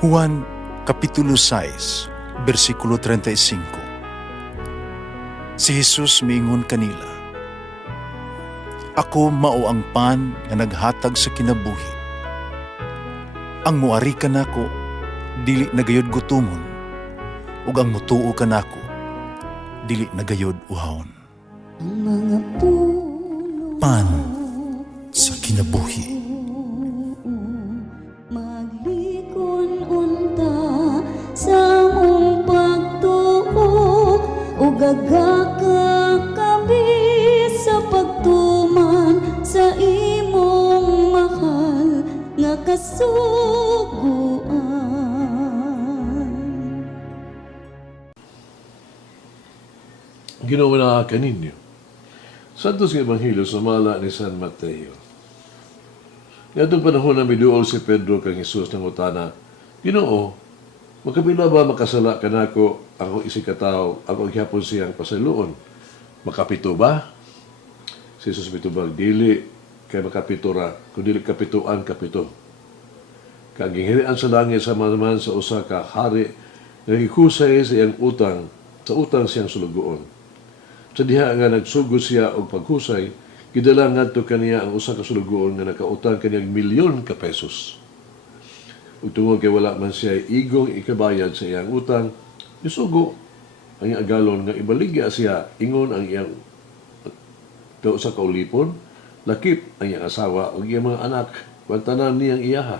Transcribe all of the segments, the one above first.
Juan Kapitulo 6, versikulo 35. Si Jesus miingon kanila, "Ako mao ang pan nga naghatag sa kinabuhi. Ang muari kanako dili nagayod gutomon, ug ang mutuo kanako dili nagayod uhawon." Ang mga puno Pan sa kinabuhi. maglikon unta sa mong pagtuo ug gagaka kami sa pagtuman sa imong mahal nga kasuguan. Ginawa kaninyo. Santos nga Ebanghelyo sa mala ni San Mateo. Ngadtong panahon na miduol si Pedro kang Jesus ng utana, Ginoo, makapila ba makasala kanako ako isig katao, ako gyapon siyang pasayloon? Makapito ba? Si Jesus mitubag, dili kay makapito ra, kundi kapituan kapito. Kang ginghirian sa langit sa manaman sa usa ka hari, nagikusay sa iyang utang, sa utang siyang sulugoon. Sa diha nga nagsugod siya og paghusay, gidala ngadto kaniya ang usa ka sulugoon nga nakautang kaniyang milyon ka pesos. Ug tungod kay wala man siya igong ikabayad sa iyang utang, isugo ang iyang agalon nga ibaligya siya ingon ang iyang usa ka ulipon, lakip ang iyang asawa ug iyang mga anak, tanan niyang iyaha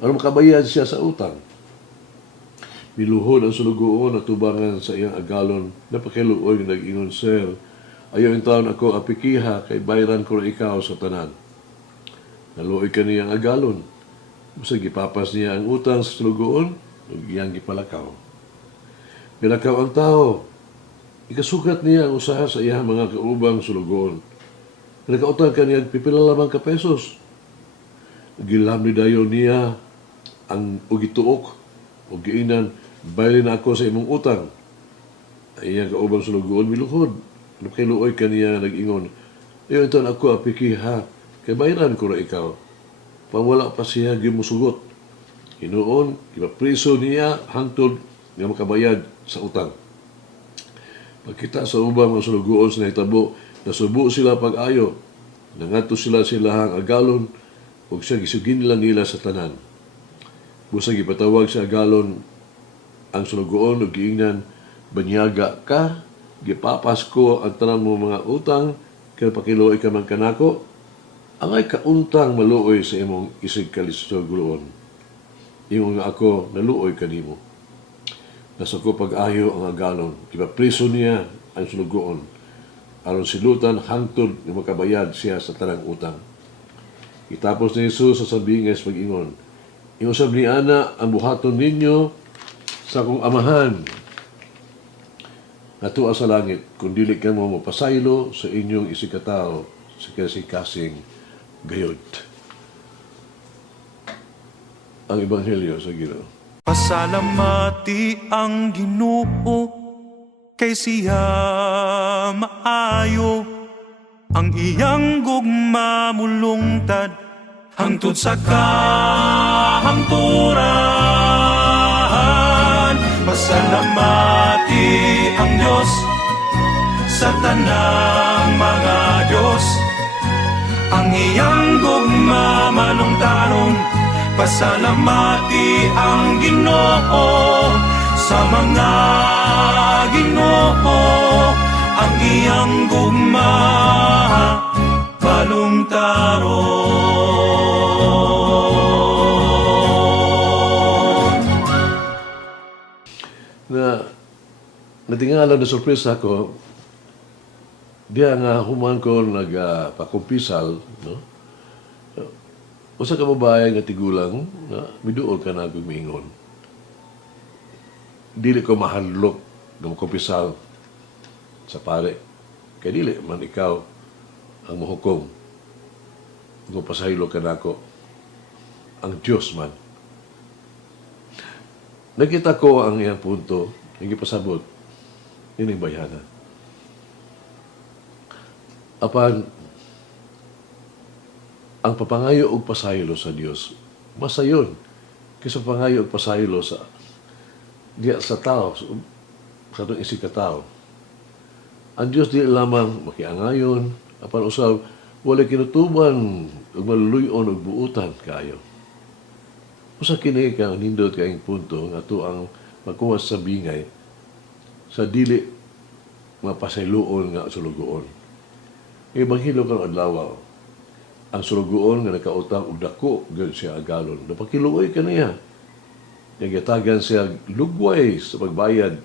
aron makabayad siya sa utang. Miluhod ang sulugoon at tubangan sa iyang agalon. Napakiluoy nga nag-ingon, "Sir, ayaw in taon ako apikiha kay bayran ko ra ikaw sa tanan." Naluoy ka niyang agalon. Basta gipapas niya ang utang sa sulugoon ug iyang gipalakaw. Pilakaw ang tao. Ikasukat niya ang usaha sa iyang mga kaubang sulugoon. Nakautang ka niya pipila lamang ka pesos. Gilamni dayon niya ang ugituok o giinan, "Bayarin na ako sa imong utang." Iyang kaubang sulugoon miluhod. Napakiluoy kaniya nag-ingon, "Ayaw ito ako apikiha, kay bayaran ko ra ikaw." Pangwala pa siya gimusugot. Hinuon, ipapriso niya hangtod nga makabayad sa utang. Pagkita sa ubang mga sulugoon sa nahitabo, nasubo sila pag-ayo. Nangadto sila silahang agalon ug siya gisugin nila sa tanan. Busa gipatawag sa agalon ang sulugoon ug giingnan, "Banyaga ka, gipapas ko ang tanan mo mga utang, kaya pakiluoy ka man kanako, angay kauntang maluoy sa imong isig kalisugloon. Ingon nga ako, naluoy kanimo." Nasuko pag-ayo ang agalon, ipapriso niya ang sulugoon, aron silutan hangtod nga makabayad siya sa tanang utang. Itapos ni Jesus sa sabinges pag-ingon, "Iusab ni ana ang buhaton ninyo sa akong amahan nga tuwa sa langit, kung dili ka mo mapasaylo sa inyong isikatao sa kasing gayod." Ang Ebanghelyo sa Ginoo. Pasalamati ang Ginoo kay siya maayo, ang iyang gugma mulungtad hangtod sa kahangturan. Pasalamati ang Diyos sa tanang mga Diyos, ang iyang gugma malungtaron. Pasalamati ang Ginoo sa mga Ginoo, ang iyang gugma balungtaron. Natingala na surpresa ako, diya nga human ko nagpakumpisal, no? Usa ka babae nga tigulang, na miduol ka na gumingon. Dili ko mahadlok ng kumpisal sa pare. Kaya dili man ikaw ang mahukom. Kung pasahilo ka na ako, ang Diyos man. Nakita ko ang iyang punto, nagipasabot, yun ang bayana. Apan, ang papangayo og pasaylo sa Dios, masayon Kaysa pangayo og pasaylo sa diya sa tao, sa itong isig ka tao. Ang Diyos di lamang makiangayon, apan usab, wala kinutuban ug maluluyon ug buutan kayo. Usa kini ka nindot kaing punto nga ato ang magkuha sa bingay sa dili mapasayloon nga sulugoon. Ang Ebanghelyo karong adlaw, ang sulugoon nga nakautang og dako gyud siya agalon. Napakiluoy kaniya. Nagatagan siya lugway sa pagbayad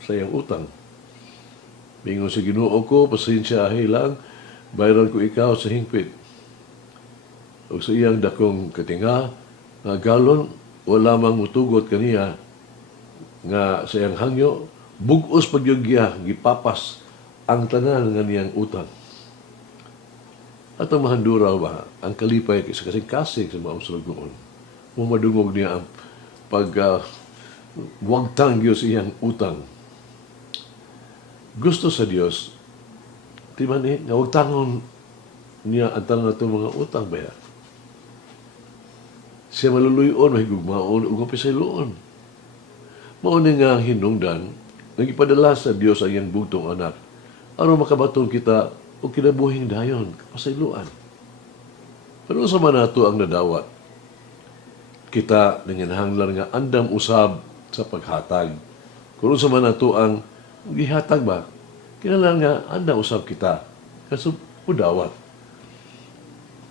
sa iyang utang. Bingon sa Ginoo ko, pasensya lang, bayaran ko ikaw sa hingpit. O sa iyang dakong katinga, nga galon, wala mang mutugot kaniya nga sa iyang hangyo, bugos pagyugya, gipapas ang tanan nga niyang utang. At ang mahandura ba, ang kalipay sa kasing-kasing sa mga sulugoon, mumadungog niya ang wagtang Diyos iyang utang. Gusto sa Diyos, di man nga wagtangon niya ang tanong na mga utang ba yan? Siya maluluyon, mahigugmaon, ug mapisayloon. Mauni nga hinungdan, nagipadala sa Diyos ang iyang bugtong anak, aron makabaton kita o kinabuhing dayon, kapasayloan. Pero sa man nato ang nadawat, kita nanginahanglan nga andam usab sa paghatag. Kung sa man nato ang gihatag ba, kinahanglan nga andam usab kita kasi udawat.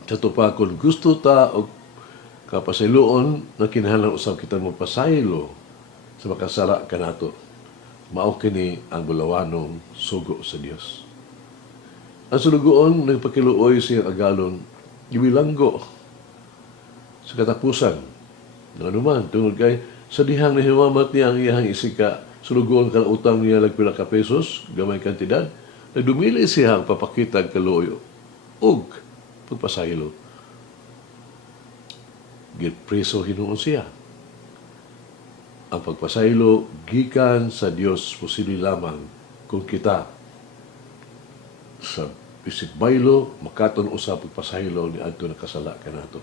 Sa tupa, kung gusto ta o kapasayloon na kinahanglan usab kita magpasaylo sa makasala kanato, mao kini ang bulawanong sugo sa Dios. Ang sulugoon nagpakiluoy siyang agalon, gibilanggo sa katapusan. Nanuman, tungod kay sa dihang nahimamat niya ang iyang isika, sulugoon ka utang niya lagpila ka pesos, gamay kantidad, nagdumili siya ang papakitag kaluoyo ug pagpasaylo. Gitpreso hinuon siya. Ang pagpasaylo gikan sa Dios posible lamang kung kita sa bisig baylo makaton usa pagpasaylo ni adto nakasala kanato.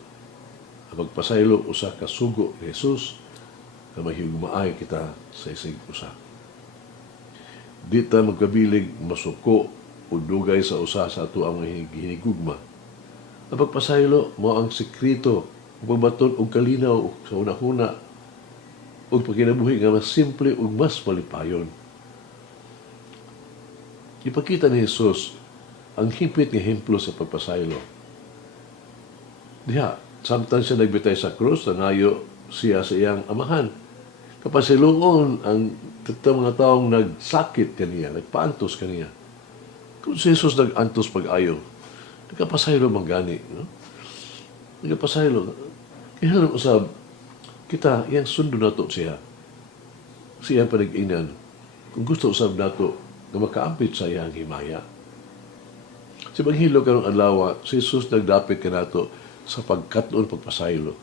Ang pagpasaylo usa ka sugo ni Jesus na mahigugmaay kita sa isig usa. Di ta magkabilig masuko o dugay sa usa sa ato ang hinigugma. Ang pagpasaylo mao ang sekreto ug pagbaton og kalinaw sa una-una ug pagkinabuhi nga mas simple ug mas malipayon. Ipakita ni Jesus ang higpit nga hemplo sa pagpasaylo. Diha, samtang siya nagbitay sa krus, nangayo siya sa iyang amahan. Kapasiluon ang mga taong nagsakit kaniya, nagpaantos kaniya. Kung si Jesus nag-antos pag-ayo, nagkapasaylo manggani. No? Nagkapasaylo. Kaya usab, kita, iyang sundo nato siya. Siya panag-inan. Kung gusto usab nato, na makaampit sa iyang himaya. Sa Ebanghelyo karong adlaw, si Jesus nagdapit kanato sa pagkatnon pagpasaylo.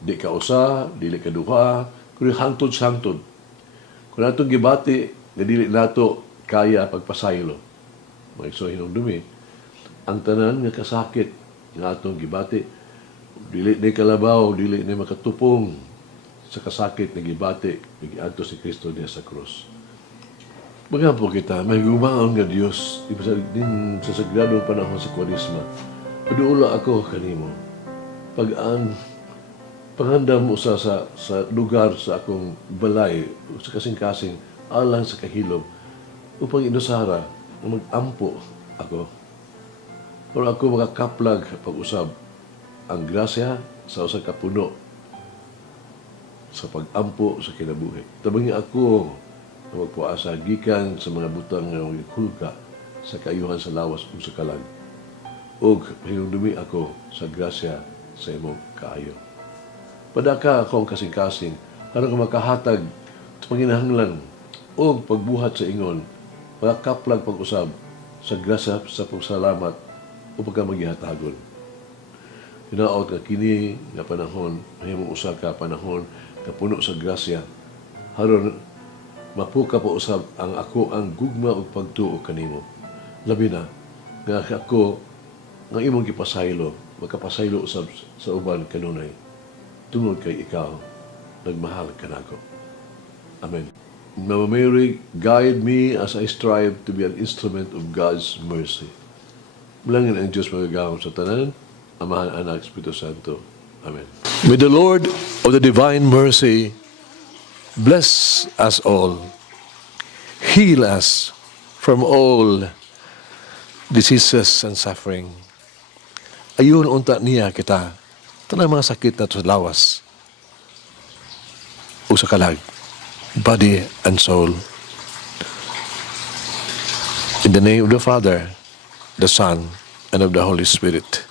Di ka usa, dili ka duha, kundi hangtod-hangtod. Kung natong gibati, nga dili nato kaya pagpasaylo. Mga so hinumdumi, ang tanan nga kasakit nga atong gibati, dili ni kalabaw, dili ni makatupong sa kasakit na gibati, nagiadto si Kristo diya sa krus. Magampo kita, may gumaon nga Diyos, din sa sagradong panahon sa Kwaresma. Paduula ako kanimo. Pangandam mo sa lugar sa akong balay, sa kasing-kasing, alang sa kahilom, upang inusara na mag-ampo ako. Pero ako makakaplag pag-usab ang grasya sa usang kapuno sa pag-ampo sa kinabuhi. Tabangi ako na magpuasa gikan sa mga butang nga hulga sa kaayuhan sa lawas ug sa kalag. Ug hinumdumi ako sa grasya sa imong kaayo. Padaka akong kasing-kasing aron makahatag sa panginahanglan ug pagbuhat sa ingon, makakaplag pag-usab sa grasya sa pagsalamat o pagkamagihatagon. Hinaot nga kini nga panahon, mahimong usa ka panahon na puno sa grasya, haron mapuka pa usab ang ako ang gugma ug pagtuo kanimo. Labi na nga ako nga imong gipasaylo, magkapasaylo usab sa uban kanunay. tungod kay ikaw, nagmahal ka nako. Amen. Mama Mary, guide me as I strive to be an instrument of God's mercy. Malangin ang Diyos magagawang sa tanan, Amahan, Anak, Espiritu Santo. Amen. May the Lord of the divine mercy bless us all, heal us from all diseases and suffering. Ayun unta niya kita, tanang mga sakit na sa lawas o sa kalag, body and soul. In the name of the Father, the Son, and of the Holy Spirit.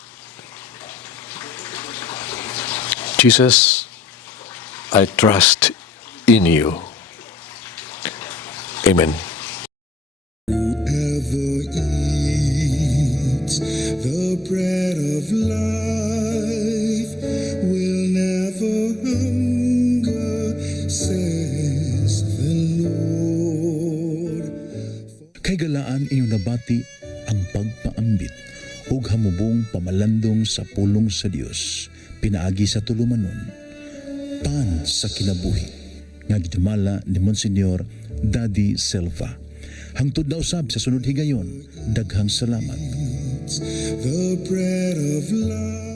Jesus, I trust in you. Amen. Whoever eats the bread of life will never hunger, says the Lord. Kay galaan inyong nabati ang pagpaambit ug hamubong pamalandong sa pulong sa Dios pinaagi sa tulumanon pan sa kinabuhi nga gidumala ni Monsignor Daddy Silva. Hangtod na usab sa sunod higayon, daghang salamat. The bread of life.